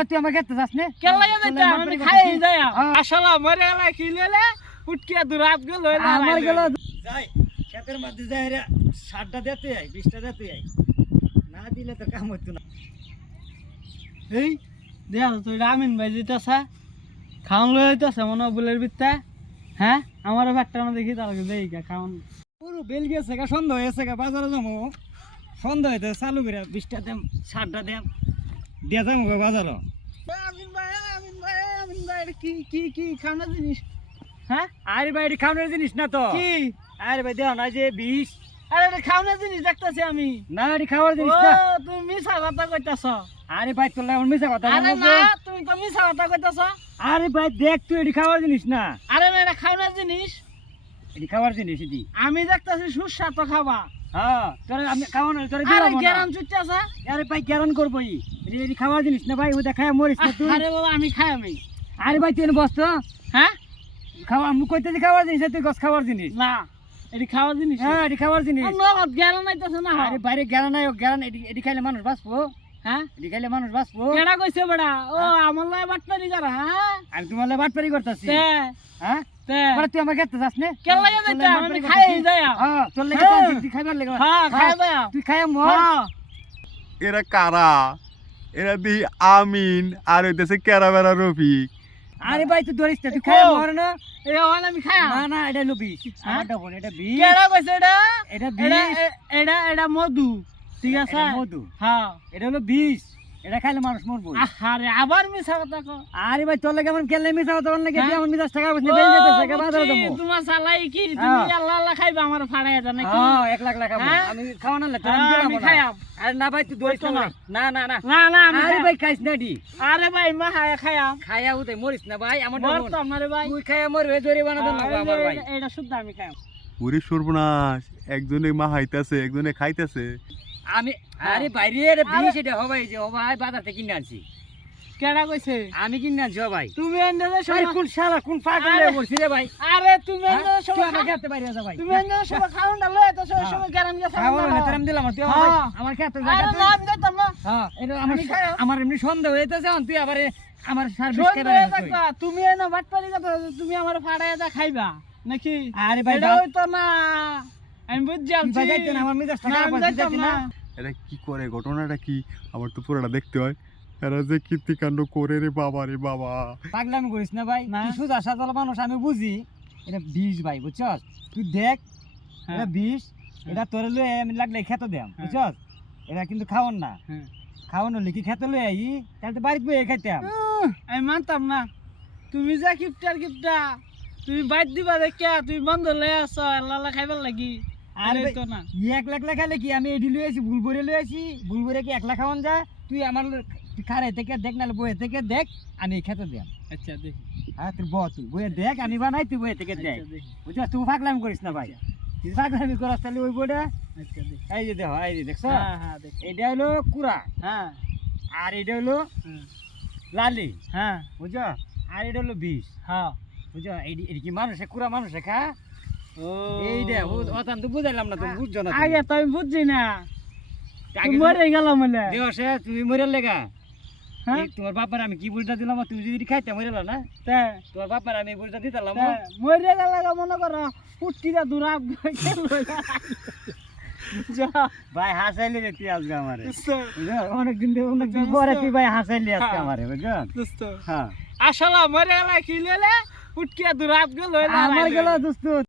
পরে তুই আমার খেতে যাস না কেন লাগে যাইতা আমি খাই যাই আসলে মরে গেল কি লইলে উটকিয়া দুরাত গেল আমার গেল যাই ক্ষেতের মধ্যে যাই রে 60টা দিতে আই 20টা দিতে আই না দিলে তো কাম হতো না এই দেয়া তুই রামিন ভাই যেতেছে খাওন লই যাইতেছে মনে বুলের বিত্তা হ্যাঁ আমার ব্যাগটা না দেখি তার দেই খাওন পুরো বেল গেছে গা সন্ধ্যা হয়েছে গা বাজারে যাবো সন্ধ্যা হইতে চালু করে 20টা দেম 60টা দেম দিয়া যাবো গা বাজারে আমিন ভাই কি কি কি খাওনা জিনিস হ্যাঁ আরে ভাই এটা খাওয়ানোর জিনিস না তো কি আরে ভাই দেও না যে 20 আরে এটা খাওনা জিনিস দেখতাছি আমি না এটা খাওয়ার ও জিনিস না তুমি মিছা কথা কইতাছ আরে ভাই তোর আমার মিছা কথা আরে বলছো না তুমি তো মিছা কথা কইতাছ আরে ভাই দেখ তুই এটা খাওয়ার জিনিস না আরে না এটা খাওনা জিনিস এটা খাওয়ার জিনিস এটি আমি দেখতাছি সুস্বাদু খাবা হ্যাঁ তোরে আমি খাওয়ানো তোরে আরে দিলাম গেরান চুটতাছ আরে ভাই কেরান করবই এটা খাওয়ার জিনিস না ভাই ওটা খায় মরিস না তুই আরে বাবা আমি খাই আমি আরে ভাই তুই বস তো হ্যাঁ খাওয়া আমি কইতেছি খাওয়ার জিনিস তুই গছ খাওয়ার জিনিস না এটি খাওয়া জিনিস হ্যাঁ এটা খাওয়ার জিনিস নগদ গেরান আইতাছে না আরে বাইরে জ্ঞান নাই জ্ঞান এটি খাইলে মানুষ বাঁচবো হ্যাঁ এটি খাইলে মানুষ বাঁচবো কেডা কইছে বড়া ও আমার লাই বাটপারি করা হ্যাঁ আমি তোমার বাটপারি করতেছি তে হ্যাঁ তে পরে তুই আমার খেতে যাস না কেন লাগে যাইতা আমি খাই যাই হ্যাঁ তোর লেগে হ্যাঁ। তুই খাইবার লেগে হ্যাঁ খাই যাই তুই খাই মর হ্যাঁ এরা কারা এরা দি আমিন আর হইতেছে কেরাবেরা রফিক আরে ভাই তুই ধরিস না তুই খাই মর না এই ওখানে আমি খাই না না এটা হলো বিষ আমার ডবল এটা বিষ কেডা কইছে এটা এটা এটা বিষ এটা এটা মধু ঠিক আছে এটা মধু হ্যাঁ এটা হলো বিষ এটা খাইলে মানুষ মরবো আরে আবার মিছা কথা কো আরে ভাই তোর লাগে আমার কেলে মিছা কথা বল লাগে তুই আমার মিজাজ টাকা বসে বেল যেতে টাকা বাজারে দেবো তোমার সালাই কি তুমি আল্লাহ আল্লাহ খাইবা আমার ফাড়াইয়া জানা কি হ্যাঁ 1 লাখ টাকা হ্যাঁ? আমি খাওয়ানো লাগে তোর হ্যাঁ, দিলাম আমি না খাইয়াম। আরে না ভাই তুই ধরিস না না না না না না আমি আরে খাইয়াম। ভাই খাইস না ডি আরে ভাই মা হায়া খাইয়াম খায়া উতে মরিস না ভাই আমার ডবল মরতাম না রে ভাই তুই খায়া মরবে জরি বানাতে লাগবে আমার ভাই এটা শুদ্ধ আমি খাইয়াম ওরে সর্বনাশ একজনে মা হাইতাছে একজনে খাইতেছে আমি আরে বাইরে রে বিষ এটা হবাই যে হবাই বাজার থেকে কিনে আনছি কেডা কইছে আমি কিনে আনছি ভাই তুমি এন্ডে আরে সময় কোন শালা কোন পাগল আরে- হয়ে পড়ছিস রে ভাই আরে তুমি হ্যাঁ? এন্ডে তুই সময় আমার খেতে বাইরে যা ভাই তুমি এন্ডে সময় খাওন না লয় তো হ্যাঁ। সময় গ্যারান গেছে খাওয়া না তোর আমি দিলাম তুই আমার হ্যাঁ। আমার খেতে আরে যা না আমি দিতাম না হ্যাঁ এটা আমার আমি খাইও। আমার এমনি সন্দেহ হইতেছে তুই আবার আমার সার্ভিস শোন কেবে রে কাকা, তুমি এনে বাটপারি কথা তুমি আমার ফাড়াইয়া দা খাইবা নাকি আরে ভাই এটা হইতো না আমি বুঝছি ভাই যাইতে না আমার মিজাজ না, টাকা আমি পয়সা যাইতাম দিতে না। না এরা কি করে ঘটনাটা কি আমার তো পুরোটা দেখতে হয় এরা যে কীর্তিকাণ্ড করে রে বাবা রে বাবা পাগলামি করিস না ভাই না। তুই সুজা সাজাল মানুষ আমি বুঝি এটা বিষ ভাই বুঝছস তুই দেখ হ্যাঁ। এটা বিষ এটা তোর লয়ে আমি লাগলে খেতে দেম বুঝছস এটা কিন্তু খাওয়ান না হ্যাঁ। খাওয়ানো লিখি খেতে লয়ে আই তাহলে তো বাড়িতে বয়ে খাইতাম আমি মানতাম না তুমি যা কিপটা তুমি বাইর দিবা দেখিয়া তুমি বন্ধ লয়ে আসো আল্লাহ খাইবার লাগি আরে আরে ভাই, তো না 1 লাখ খাইলে কি আমি এডি লয়ে আসি ভুল করে লয়ে আসি ভুল করে কি 1 লাখ খাওয়ান যা তুই আমার খারে থেকে দেখ নালে বয়ে থেকে দেখ আমি খেতে দেম আচ্ছা দেখি হ্যাঁ তুই তুই বয়ে দেখ আমি বানাই তুই বয়ে থেকে দেখ আচ্ছা দেখি বুঝছস তুই পাগলামি করিস না ভাই তুই পাগলামি করস তাহলে ওই বইটা আচ্ছা দেখি এই যে দেখো এই যে দেখছো হ্যাঁ হ্যাঁ দেখি এটা হলো কুড়া হ্যাঁ আর এটা হলো হ্যাঁ, লালি হ্যাঁ বুঝছো আর এটা হলো বিষ হ্যাঁ বুঝছো এটা কি মানুষে কুড়া মানুষে খা ও এই দে অতান তো বুঝাইলাম না তুমি বুঝছো না আগে তো আমি বুঝছি না আগে তুমি মরে গেলাম বলে দেওয়াসে তুমি মরে লেগা হ্যাঁ এই তোমার বাপার আমি কি বুঝটা দিলাম আর তুমি যদি খাইতে মরে না তে তোমার বাপার আমি বুঝটা দিতাম মরে গেলে মনে করো উঠকিটা দূরা ভাই হাসাইলি রে তুই আজকে আমারে বুঝছো? অনেকদিন পরে তুই ভাই হাসাইলি আজকে আমারে বুঝছো হ্যাঁ আসলে মরে গেলে কি লইলে উঠকিয়া দূরাত গেল আমার গেল দোস্ত